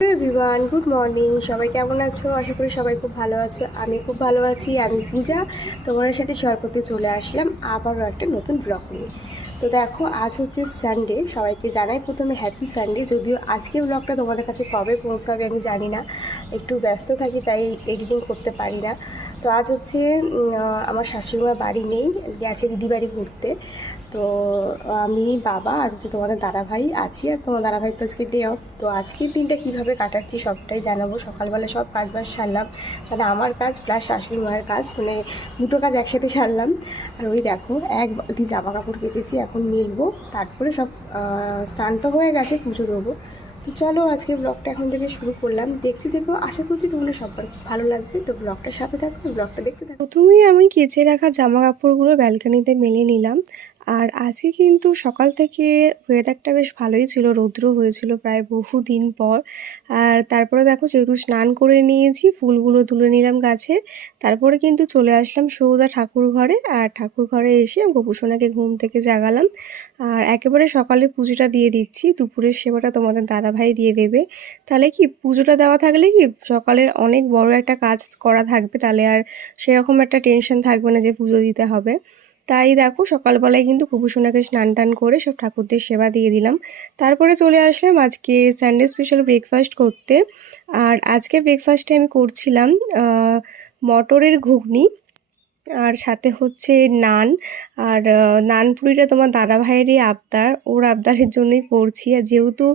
Everyone, good morning. সবাই কেমন আছো? আশা করি সবাই খুব ভালো আছো। আমি খুব ভালো আছি। আমি পূজা তোমাদের সাথে শেয়ার করতে চলে আসলাম আবারও একটা নতুন ব্লগ নিয়ে। তো দেখো, আজ হচ্ছে সানডে। সবাইকে জানাই প্রথমে হ্যাপি সানডে। যদিও আজকের ব্লগটা তোমাদের কাছে কবে পৌঁছাবে আমি জানি না, একটু ব্যস্ত থাকি তাই এডিটিং করতে পারি না। তো আজ হচ্ছে আমার শাশুড়িমার বাড়ি নেই, গেছে দিদি বাড়ি ঘুরতে। তো আমি, বাবা আর হচ্ছে তোমাদের দাদাভাই আছি। আর তোমার দাদাভাই তো আজকে ডে অফ। তো আজকের দিনটা কীভাবে কাটাচ্ছি সবটাই জানাবো। সকালবেলা সব কাজবাজ সারলাম, মানে আমার কাজ প্লাস শাশুড়ি মায়ের কাজ, মানে দুটো কাজ একসাথে সারলাম। আর ওই দেখো, এক বালতি জামা কাপড় কেচেছি, এখন মিলবো। তারপরে সব স্নান তো হয়ে গেছে, পুজো দেবো। তো চলো আজকে ব্লগটা এখন থেকে শুরু করলাম। দেখতে দেখো, আশা করছি তোমাদের সবার ভালো লাগবে। তো ব্লগটার সাথে থাকো, ব্লগটা দেখতে থাকো। প্রথমেই আমি কেচে রাখা জামা কাপড়গুলো ব্যালকনিতে মেলে নিলাম। আর আজকে কিন্তু সকাল থেকে ওয়েদারটা বেশ ভালোই ছিল, রৌদ্র হয়েছিল প্রায় বহুদিন পর। আর তারপরে দেখো, যেহেতু স্নান করে নিয়েছি, ফুলগুলো তুলে নিলাম গাছের। তারপরে কিন্তু চলে আসলাম সোজা ঠাকুর ঘরে। আর ঠাকুর ঘরে এসে গোপুসোনাকে ঘুম থেকে জাগালাম। আর একেবারে সকালে পুজোটা দিয়ে দিচ্ছি। দুপুরের সেবাটা তোমাদের দাদাভাই দিয়ে দেবে। তাহলে কি, পুজোটা দেওয়া থাকলে কি সকালের অনেক বড় একটা কাজ করা থাকবে, তাহলে আর সেরকম একটা টেনশন থাকবে না যে পুজো দিতে হবে। তাই দেখো, সকালবেলায় কিন্তু কুকুরসোনাকে স্নান টান করে সব ঠাকুরদের সেবা দিয়ে দিলাম। তারপরে চলে আসলাম আজকে সানডে স্পেশাল ব্রেকফাস্ট করতে। আর আজকে ব্রেকফাস্টে আমি করছিলাম মটরের ঘুগনি, আর সাথে হচ্ছে নান। আর নান পুরিটা তোমার দাদাভাইয়েরই আবদার, ওর আবদারের জন্যই করছি। আর যেহেতু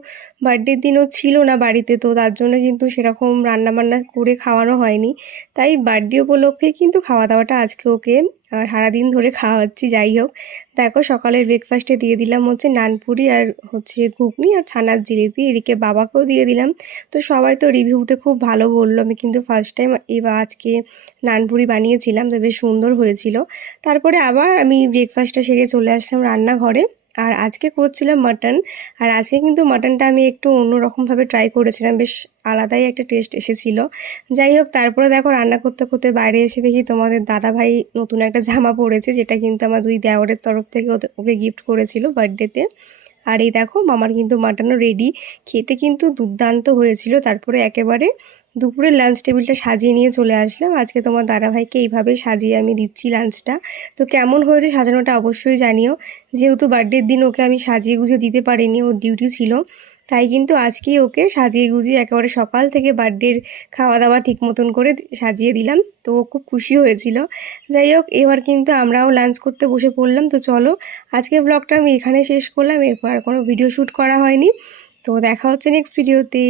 বার্থডের দিনও ছিল না বাড়িতে, তো তার জন্য কিন্তু সেরকম রান্নাবান্না করে খাওয়ানো হয়নি। তাই বার্থডে উপলক্ষে কিন্তু খাওয়া দাওয়াটা আজকে ওকে সারাদিন ধরে খাওয়াচ্ছি। যাই হোক, দেখো সকালের ব্রেকফাস্টে দিয়ে দিলাম হচ্ছে নানপুরি আর হচ্ছে ঘুগনি আর ছানার জিলিপি। এদিকে বাবাকেও দিয়ে দিলাম। তো সবাই তো রিভিউতে খুব ভালো বললো। আমি কিন্তু ফার্স্ট টাইম এবার আজকে নানপুরি বানিয়েছিলাম, তো বেশ সুন্দর হয়েছিল। তারপরে আবার আমি ব্রেকফাস্টটা সেরে চলে আসলাম রান্নাঘরে। আর আজকে করছিলাম মাটন। আর আজকে কিন্তু মাটনটা আমি একটু অন্যরকমভাবে ট্রাই করেছিলাম, বেশ আলাদাই একটা টেস্ট এসেছিলো। যাই হোক, তারপরে দেখো রান্না করতে করতে বাইরে এসে দেখি তোমাদের দাদাভাই নতুন একটা জামা পরেছে, যেটা কিন্তু আমার দুই দেওরের তরফ থেকে ওকে গিফট করেছিল বার্থডেতে। আর এই দেখো, মামার কিন্তু মাটনও রেডি। খেতে কিন্তু দুর্দান্ত হয়েছিল। তারপরে একেবারে দুপুরের লাঞ্চ টেবিলটা সাজিয়ে নিয়ে চলে আসলাম। আজকে তোমার দাদাভাইকে এইভাবে সাজিয়ে আমি দিচ্ছি লাঞ্চটা। তো কেমন হয়েছে সাজানোটা অবশ্যই জানিও। যেহেতু বার্থডের দিন ওকে আমি সাজিয়ে গুজিয়ে দিতে পারিনি, ওর ডিউটি ছিল, তাই কিন্তু আজকেই ওকে সাজিয়ে গুজিয়ে একেবারে সকাল থেকে বার্থডের খাওয়া দাওয়া ঠিক মতন করে সাজিয়ে দিলাম। তো ও খুব খুশি হয়েছিল। যাই হোক, এবার কিন্তু আমরাও লাঞ্চ করতে বসে পড়লাম। তো চলো, আজকের ব্লগটা আমি এখানে শেষ করলাম। এরপর আর কোনো ভিডিও শ্যুট করা হয়নি। তো দেখা হচ্ছে নেক্সট ভিডিওতে।